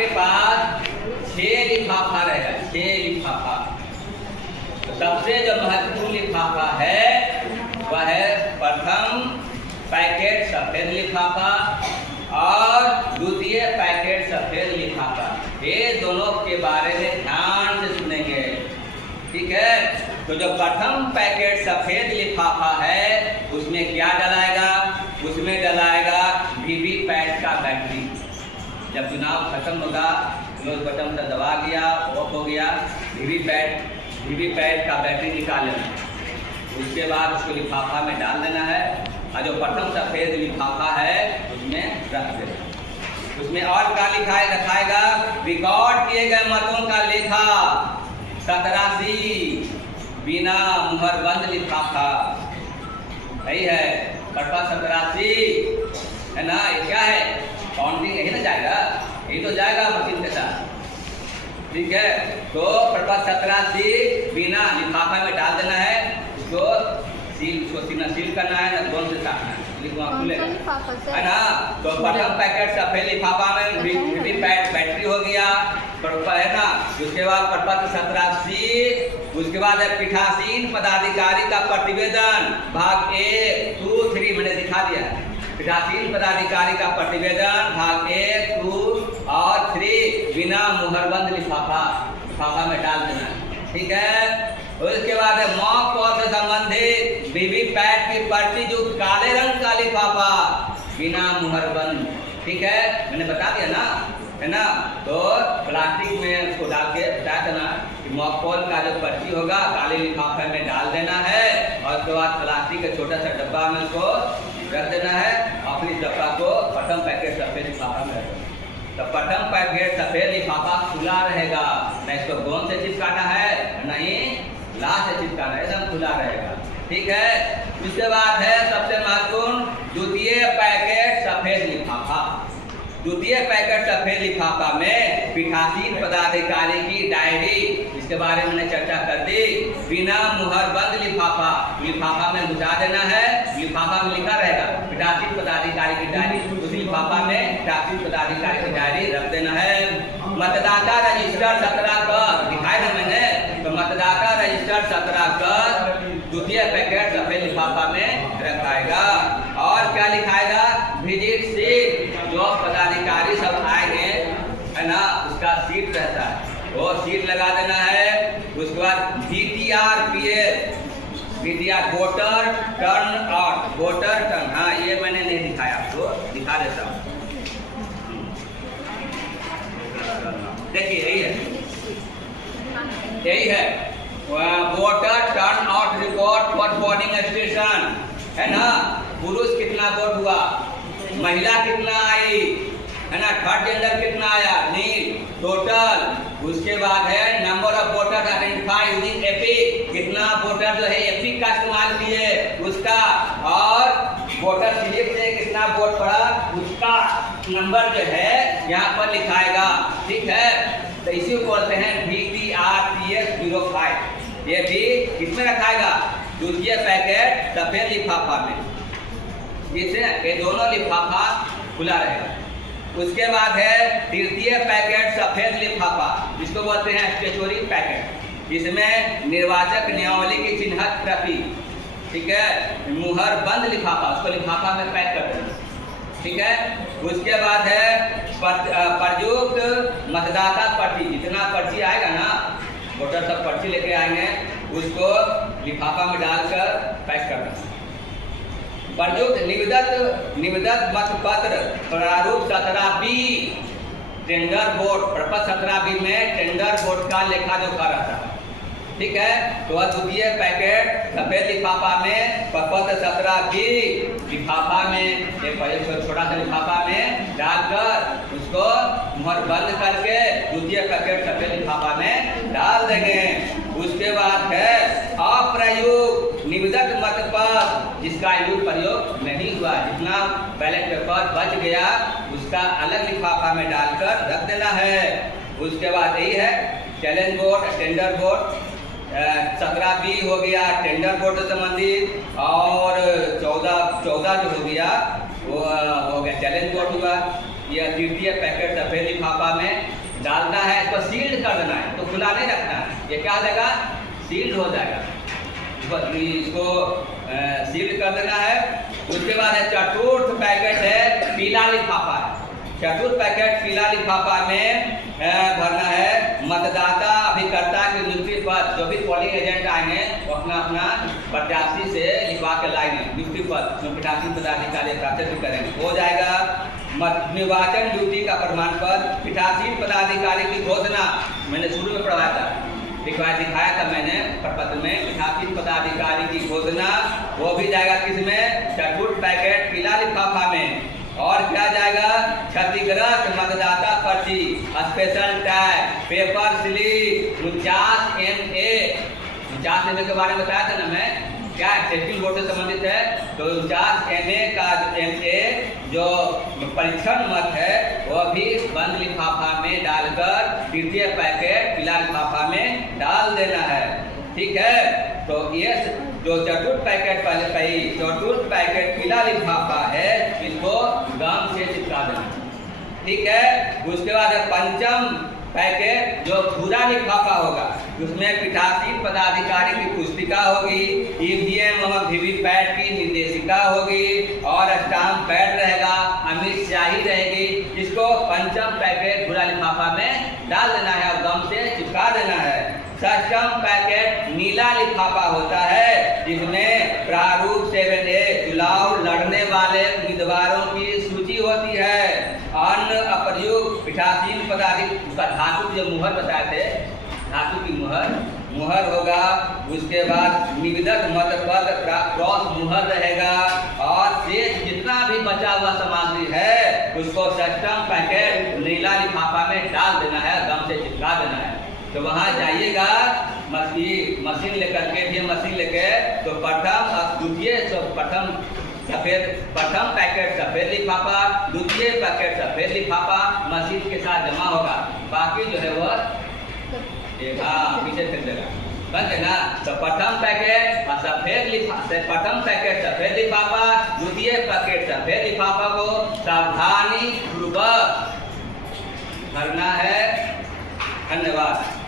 आपके पास 6 लिफाफा रहेगा, 6 लिफाफा। तो सबसे जो महत्वपूर्ण लिफाफा है वह है प्रथम पैकेट सफेद लिफाफा और द्वितीय पैकेट सफेद लिफाफा। ये दोनों के बारे में ध्यान से सुनेंगे, ठीक है। तो जो प्रथम पैकेट सफेद लिफाफा है उसमें क्या डलाएगा? उसमें डलाएगा वीवीपैट का बैटरी। जब चुनाव खत्म होगा, क्लोज बटन से दबा गया, ऑफ हो गया, वीवीपैट का बैटरी निकाल लेना। उसके बाद उसको लिफाफा में डाल देना है और जो प्रथम सफेद लिफाफा है उसमें रख देना। उसमें और क्या रखाएगा? रिकॉर्ड किए गए मतों का लेखा 87 बिना मुहरबंद लिफाफा। यही है पर्पस 87 है ना। ये क्या है? काउंटिंग यही ना जाएगा, यही तो जाएगा मशीन के साथ, ठीक है। तो पर्पस 87 बिना लिफाफा में डाल देना है। उसको सील करना है ना, गोंद से साटना है, है ना। तो प्रथम पैकेट सफेद लिफाफा में वीवीपैट बैटरी हो गया, है ना। उसके बाद पर्पस 87, उसके बाद है पीठासीन पदाधिकारी का प्रतिवेदन भाग 1, 2, 3 मैंने दिखा दिया है। पीठासीन पदाधिकारी का प्रतिवेदन भाग 1, 2 और 3 बिना मुहरबंद लिफाफा में डाल देना है, ठीक है। उसके बाद है मॉक कॉल से संबंधित वीवीपैट की पर्ची जो काले रंग का लिफाफा बिना मुहरबंद, ठीक है, मैंने बता दिया ना, है ना। तो प्लास्टिक में उसको डाल के बता देना कि मॉक कॉल का जो पर्ची होगा काले लिफाफे में डाल देना है और उसके बाद प्लास्टिक के छोटा सा डब्बा में उसको रख देना है और फिर इस डब्बा को प्रथम पैकेट सफेद लिफाफा में रख देना। तो प्रथम पैकेट सफेद लिफाफा खुला रहेगा, न इसको गोंद से चिपकाना है नहीं लाश से चिपकाना है, एकदम खुला रहेगा, ठीक है। उसके बाद है सबसे महत्वपूर्ण द्वितीय पैकेट सफेद लिफाफा। द्वितीय पैकेट सफेद लिफाफा में पीठासीन पदाधिकारी की डायरी, इसके बारे में चर्चा कर दी। बिना मुहरबंद लिफाफा में घुसा देना है, लिफाफा में लिखा रहेगा पीठासीन पदाधिकारी की डायरी, उस लिफाफा में पीठासीन पदाधिकारी की डायरी रख देना है। मतदाता रजिस्टर 17 कर दिखाया ना मैंने, तो मतदाता रजिस्टर 17 कर द्वितीय पैकेट सफेद लिफाफा में रखाएगा। और क्या लिखाएगा? विजिट सीट, जो पदाधिकारी सब आएंगे, है ना, उसका सीट रहता है, वो सीट लगा देना है। उसके बाद VTR voter turn out, voter turn, हाँ ये मैंने नहीं दिखाया, आपको दिखा देता हूँ। देखिए यही है voter turn out report for polling station, है ना। पुरुष कितना वोट हुआ, महिला कितना आई, है ना, थर्ड जेंडर कितना आया, नील टोटल। उसके बाद है number of voter identify using epic, कितना वोटर जो है एपिक का इस्तेमाल किए उसका, और वोटर स्लिप से कितना वोट पड़ा उसका नंबर जो है यहाँ पर लिखाएगा, ठीक है। तो इसी को बोलते हैं VTR-TS05। ये भी किसमें रखाएगा? द्वितीय पैकेट सफेद लिफाफा में, जिससे ये दोनों लिफाफा खुला रहेगा। उसके बाद है तृतीय पैकेट सफेद लिफाफा, जिसको बोलते हैं स्टेचुरी पैकेट। इसमें निर्वाचक नियमावली की चिन्हक प्रति, ठीक है, मुहरबंद लिफाफा, उसको लिफाफा में पैक कर देना, ठीक है। उसके बाद है प्रयुक्त मतदाता पर्ची, जितना पर्ची आएगा ना, वोटर सब पर्ची लेके आएंगे, उसको लिफाफा में डालकर पैक करना। प्रयुक्त निविदत मत पत्र प्रारूप 17B tender board, purpose 17B में टेंडर बोर्ड का लेखा जोखा रहता है, ठीक है। तो वह द्वितीय पैकेट सफेद लिफाफा में पर्पस 17B लिफाफा में एक छोटा सा लिफाफा में डालकर उसको मुहर बंद करके द्वितीय पैकेट सफेद लिफाफा में डाल देंगे। उसके बाद है अप्रयुक्त निविदक मत पत्र, जिसका यूज प्रयोग नहीं हुआ, जितना बैलेट पेपर बच गया उसका अलग लिफाफा में डालकर रख देना है। उसके बाद यही है challenge board, tender board, 17B हो गया टेंडर बोर्ड से संबंधित, और 14 जो हो गया वो हो गया चैलेंज बोर्ड हुआ। यह तृतीय पैकेट सफेद लिफाफा में डालना है। इसको सील्ड कर देना है, तो खुला नहीं रखना है। ये क्या हो जाएगा, सील्ड हो जाएगा। इसको सील्ड कर देना है। उसके बाद है चतुर्थ पैकेट है पीला लिफाफा। चतुर्थ पैकेट पीला लिफाफा में भरना है मतदाता अभिकर्ता की नियुक्ति पर। जो भी पोलिंग एजेंट आएंगे वो अपना अपना प्रत्याशी से लिखवा के लाएंगे नियुक्ति पर, जो पीठासीन पदाधिकारी हस्ताक्षर करेंगे, हो जाएगा। निर्वाचन ड्यूटी का प्रमाण पत्र, पीठासीन पदाधिकारी की घोषणा मैंने शुरू में पढ़ाया था, दिखाया था मैंने प्रपत्र में। पीठासीन पदाधिकारी की घोषणा वो भी जाएगा किसमें, चतुर्थ पैकेट पीला लिफाफा में। और क्या जाएगा, क्षतिग्रस्त मतदाता पर्ची, special tag, paper slip 49 MA। 49 MA के बारे में बताया था ना मैं, क्या टेस्टिंग बोर्ड से संबंधित है। तो 49 MA का MA जो परीक्षण मत है वह भी बंद लिफाफा में डालकर तृतीय पैकेट पीला लिफाफा में डाल देना है। ठीक है, तो ये जो चतुर्थ पैकेट चतुर्थ पैकेट पीला लिफाफा है, इसको गम से चिपका देना। ठीक है, उसके बाद पंचम पैकेट जो भूरा लिफाफा होगा, उसमें पीठासीन पदाधिकारी की पुस्तिका होगी, EVM और VVPAT की निर्देशिका होगी और स्टाम्प पैड रहेगा, अमिट स्याही रहेगी। इसको पंचम पैकेट भूरा लिफाफा में डाल देना है और गम से चिपका देना है। षष्ठम पैकेट नीला लिफाफा होता है, जिसमें प्रारूप 7A चुनाव लड़ने वाले उम्मीदवारों की सूची होती है। अन्य अप्रयुक्त पीठासीन पदाधिकारी, उसका धातु जो मुहर बताए थे, धातु की मुहर होगा। उसके बाद निविदक मत पद क्रॉस मुहर रहेगा और शेष जितना भी बचा हुआ सामग्री है उसको षष्ठम पैकेट नीला लिफाफा में डाल देना है, गम से चिपका देना है। तो वहाँ जाइएगा मशीन लेकर के, भी मशीन लेके, तो प्रथम द्वितीय प्रथम पैकेट सफेद लिफाफा, द्वितीय पैकेट सफेद लिफाफा मशीन के साथ जमा होगा। बाकी जो है वह पीछे फिर देगा, बंद है ना। तो प्रथम पैकेट प्रथम पैकेट सफेद लिफाफा, द्वितीय पैकेट सफेद लिफाफा को सावधानी पूर्वक भरना है। धन्यवाद।